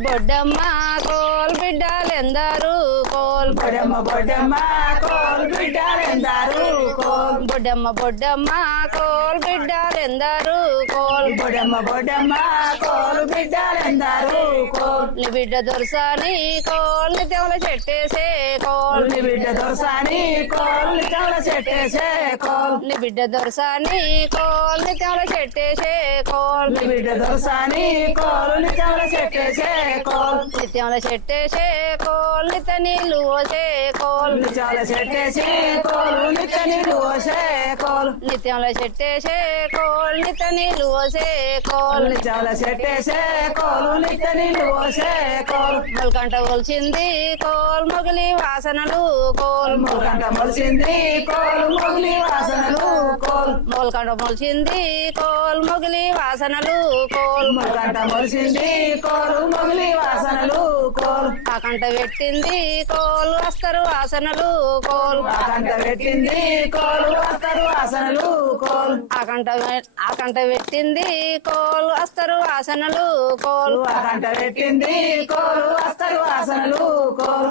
బొడ్డమ్మ కోల్ బిడ్డలెందరు కోల్ బొడమ్మ బొడమ్మ కోల్ బిడ్డలెందరు కోల్ బొడ్డమ్మ బొడ్డమ్మ కోల్ బిడ్డలెందరు కోల్ బొడమ్మ బొడమ్మ కోల్ బిడ్డలెందరు కోల్ నీ బిడ్డ దొరసాని కోల్ నిత్యముల చెట్టేసే కోల్ నీ బిడ్డ దొరసాని కోల్ నిత్యముల చెట్టేసే కోల్ నీ బిడ్డ దొరసాని కోల్ నిత్యముల చెట్టేసే కోల్ నీ బిడ్డ దొరసాని కోల్ నిత్యముల చెట్టేసే కోల్ నిత్యముల చెట్టేసే కోల్ నిత్య నీళ్ళు పోసే కోల్ నిత్యముల చెట్టేసి కోల్ నిత్య నీళ్ళు పోసే కోల్ నిత్యముల చెట్టేసే కోల్ నిత్య నీళ్ళు పోసే కోల్ నిత్యముల చెట్టేసే కోల్ నిత్య నీళ్ళు పోసే కోల్ మొలకంట కొలిచింది కోల్ మొగిలి వాసనలు కోల్ మొలకంట మొలిసింది కోల్ మొగిలి వాసనలు కోల్ మొలకంట మొలిచింది కోల్ మొగిలి వాసనలు కోల్ మొలకంట మొలిసింది కోల్ మొగిలి వాసనలు కోల్ కాకంట పెట్టింది కోల్ వస్తరు వాసనలు కోల్ ఆకంట పెట్టింది కోల్ వస్తరు వాసనలు కోల్ ఆకంట పెట్టింది కోల్ వస్తరు వాసనలు కోల్ ఆకంట పెట్టింది కోల్ వస్తరు వాసనలు కోల్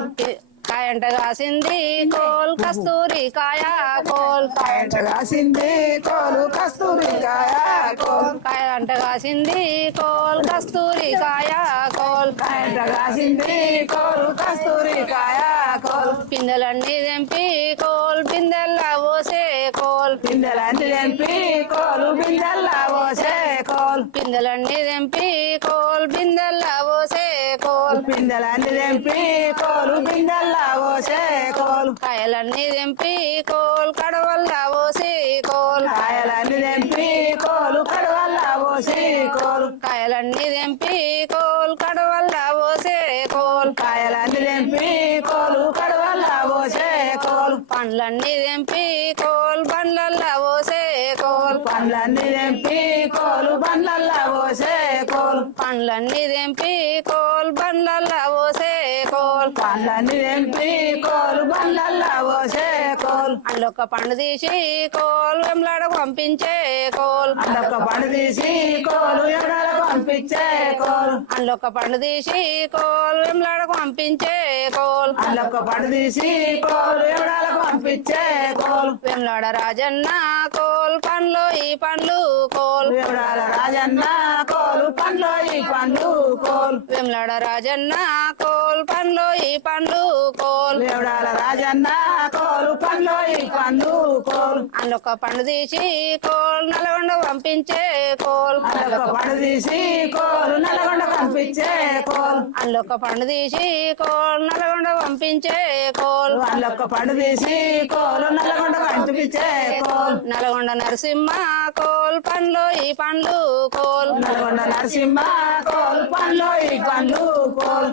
కాయంట కాసింది కోల్ కస్తూరి కాయ కోల్ కాయంట కాసింది కోలు కస్తూరి కాయ కోల్ కాయంట కాసింది కోల్ కస్తూరి కాయ కోల్ కాయంట కాసింది కోలు కస్తూరి కాయ కోల్ పిందెలన్నీ తెంపి కోల్ పిందెల్లా పోసే కోల్ పిందెలన్నీ తెంపి కోలు బిందెల్లా పోసే కోల్ పిందెలన్నీ తెంపి కోల్ బిందెల్లా పోసే కోల్ పిందెలన్నీ తెంపి కోలు బిందెల్లా పోసే కోల్ కాయలన్నీ తెంపి కోల్ కడవల్లా పోసి కోల్ కాయలన్నీ తెంపి కోలు కడవల్లా పోసి కోల్ కాయలన్నీ తెంపి కోల్ కడవల్లా పోసే కోల్ కాయలన్నీ తెంపి కోలు కడవల్లా పోసే కోల్ పండ్లన్నీ తెంపి కోల్ బండ్లల్లా పోసే కోల్ పండ్లన్నీ తెంపి కోలు బండ్లల్లా పోసే కోల్ పండ్లన్నీ తెంపి కోల్ బండ్లల్లా పోసే కోల్ పండ్లన్నీ తెంపి కోలు బండ్లల్లా పోసే కోల్ అందులో పండు తీసి కోల్ వెంలాడ పంపించే కోల్ అదొక పండు తీసి కోలు ఎవడాలకు పంపించే కోల్ అందులో పండు తీసి కోల్ వెంలాడ పంపించే కోల్ అదొక పండు తీసి కోలు ఎవడాలకు పంపించే కోల్ వెంలాడ రాజన్న కోల్ పండ్లు ఈ పండ్లు కోల్ ఎవడాల రాజన్న కోలు పండ్లు ఈ పండ్లు కోల్ వెంలాడ రాజన్న కోల్ పండ్లు ఈ పండ్లు కోల్ ఎవడాల రాజన్న కోలు పండ్లు ఈ పండ్లు కోల్ అందులో పండు తీసి కోల్ నల్గొండ పంపించే కోల్ అదొక పండు తీసి కోలు నల్గొండ పంపించే కోల్ అందులో పండు తీసి కోల్ నల్గొండ పంపించే కోల్ వాళ్ళొక్క పండు తీసి కోలు నల్గొండ పంపించే కోల్ నల్గొండ నరసింహ కోల్ పండ్లు ఈ పండ్లు కోల్ నల్గొండ నరసింహ కోలు పండ్లు ఈ పండ్లు కోల్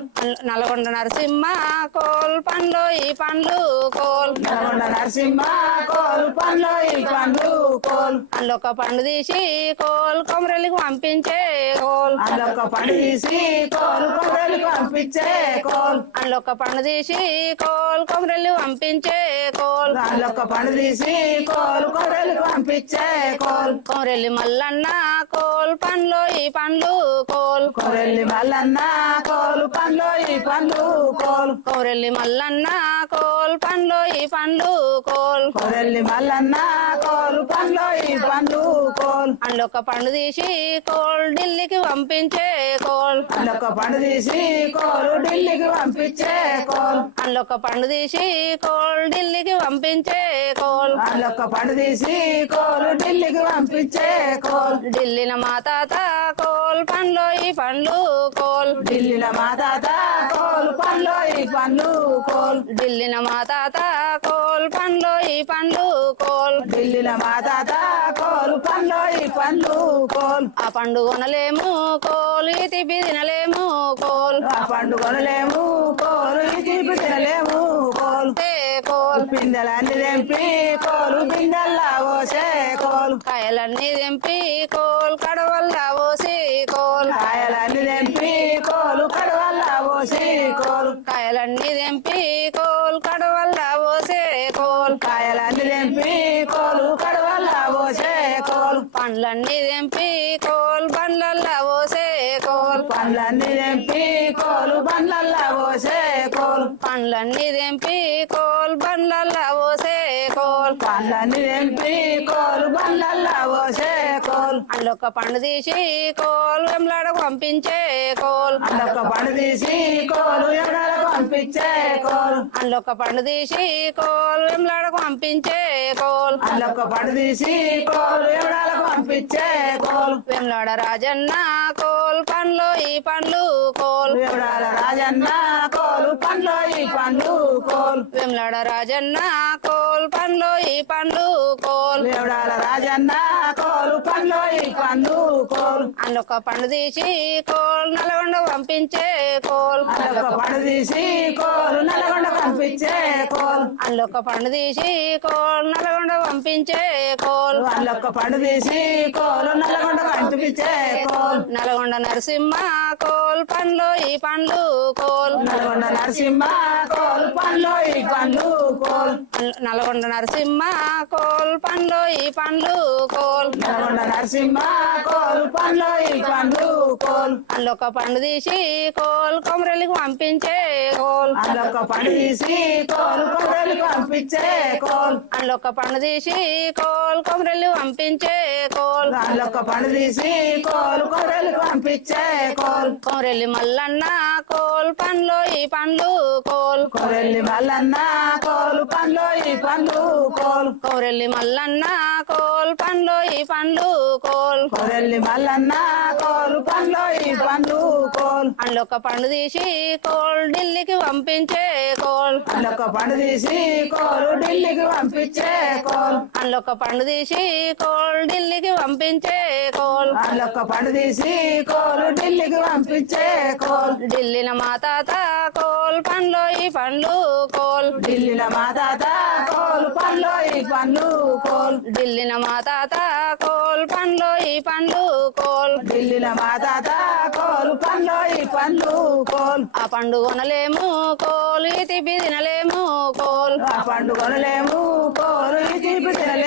నల్గొండ నరసింహ కోల్ పండ్లు ఈ పండ్లు కోల్ నల్గొండ నరసింహ కోలు పండ్లు ఈ పండ్లు కోల్ అందులో పండు తీసి కోల్ కొమరలికి పంపించే కోల్ వాళ్ళొక్క పండు తీసి కోలు కొమ్మరికి పంపించే కోల్ అందులో పండు తీసి కోల్ కొమరలి పంపించే కోల్ వాళ్ళొక్క పండు తీసి కోలు కొమ్మరికి పంపించే కోల్ కొమరెల్లి మల్లన్న కోల్ పండ్లు ఈ పండ్లు కోల్ కొరెల్లి మల్లన్న కోలు పండ్లు ఈ పండ్లు కోల్ కొమరెల్లి మల్లన్న కోల్ పండ్లు ఈ పండ్లు కోల్ కొరెల్లి మల్లన్న కోలు పండ్లు ఈ పండ్లు కోల్ అందులో పండు తీసి కోల్ ఢిల్లీకి పంపించే కోల్ వాళ్ళొక్క పండు తీసి కోలు ఢిల్లీకి పంపించే కోల్ అందులో పండు తీసి కోల్ ఢిల్లీకి పంపించే కోల్ వాళ్ళొక్క పండు తీసి కోలు ఢిల్లీకి పంపించే కోల్ ఢిల్లీన మా తాత కోల్ పండ్లు ఈ పండ్లు కోల్ ఢిల్లీలో మా తాత కోలు పండ్లు ఈ పండ్లు కోల్ ఢిల్లీన మా తాత కోల్ పండ్లు ఈ పండ్లు కోల్ ఢిల్లీలో మా తాత కోలు పండ్లు ఈ పండ్లు కోల్ ఆ పండు కొనలేము కోల్ ఈ తిప్పి తినలేము కోల్ ఆ పండు కొనలేము కోలు ఈ తీపి తినలేము కోల్ తే కోల్ పిందెలన్నీ తెంపి కోలు బిందెల్లా పోసే కోల్ కాయలన్నీ తెంపి కోల్ కడవల్లా పోసి కోల్ కాయలన్నీ తెంపి కోలు కడవల్లా పోసి కోల్ కాయలన్నీ తెంపి కోల్ కడవల్లా పోసే కోల్ కాయలన్నీ తెంపి కోలు కడవల్లా పోసే కోల్ పండ్లన్నీ తెంపి కోల్ బండ్లల్లా పోసే కోల్ పండ్లన్నీ తెంపి కోలు పండ్లన్నీ తెంపి కోల్ బండ్లల్లా పోసే కోల్ పండ్లన్నీ తెంపి కోలు బండ్లల్లా పోసే కోలు అందులో పండు తీసి కోల్ వెంలాడకు పంపించే కోల్ అల్లొక్క పండు తీసి కోలు ఎవడాలకు పంపించే కోలు అందులో పండు తీసి కోల్ వెంలాడకు పంపించే కోల్ అల్లొక్క పండు తీసి కోలు ఎవడాలకు పంపించే కోలు వెంలాడ రాజన్న కోల్ పండ్లు ఈ పండ్లు కోల్ ఎవడాల రాజన్న కోలు పండ్లు ఈ పండ్లు కోలు వెంలాడ రాజన్న కోల్ పండ్లు ఈ పండ్లు కోల్ ఎవడాల రాజన్న కోలు పండ్లు ఈ పండ్లు కోలు అందులో పండు తీసి కోల్ నల్గొండ పంపించే కోల్ అల్లొక్క పండు తీసి కోలు నల్గొండ పంపించే కోలు అందులో పండు తీసి కోల్ నల్గొండ పంపించే కోల్ అల్లొక్క పండు తీసి కోలు నల్గొండ పంపించే కోలు నల్గొండ నరసింహ కోల్ పండ్లు ఈ పండ్లు కోల్ నల్గొండ నరసింహ కోలు పండ్లు ఈ పండ్లు కోలు నల్గొండ నరసింహ కోల్ పండ్లు ఈ పండ్లు కోల్ నల్గొండ నరసింహ కోలు పండ్లు ఈ పండ్లు కోలు అందులో పండు తీసి కోల్ కొమరెల్లికి పంపించే కోల్ అల్లొక్క పండు తీసి కోలు కొమ్మరికి పంపించే కోలు అందులో పండు తీసి కోల్ కొమరెల్లి పంపించే కోల్ అల్లొక్క పండు తీసి కోలు కొమ్మరికి పంపించే కోలు కొమరెల్లి మల్లన్న కోల్ పండ్లు ఈ పండ్లు కోల్ కొరెల్లి మల్లన్న కోలు పండ్లు ఈ పండ్లు కోలు కొమరెల్లి మల్లన్న కోల్ పండ్లు ఈ పండ్లు కోల్ కొరెల్లి మల్లన్న కోలు పండ్లు ఈ పండ్లు కోలు అందులో పండు తీసి కోల్ ఢిల్లీకి పంపించే కోల్ అల్లొక్క పండు తీసి కోలు ఢిల్లీకి పంపించే కోలు అందులో పండు తీసి కోల్ ఢిల్లీకి పంపించే కోల్ అల్లొక్క పండు తీసి కోలు ఢిల్లీకి పంపించే కోలు ఢిల్లీన మా తాత కోల్ పండ్లు ఈ పండ్లు కోల్ ఢిల్లీల మా తాత కోలు పండ్లు ఈ పండ్లు కోలు ఢిల్లీన మా తాత కోల్ పండ్లు ఈ పండ్లు కోల్ ఢిల్లీల మా తాత కోలు పండ్లు ఈ పండ్లు కోలు ఆ పండు కొనలేము కోల్ ఈ తిప్పి తినలేము కోల్ ఆ పండు కొనలేము కోలు ఈ తీపి తినలేము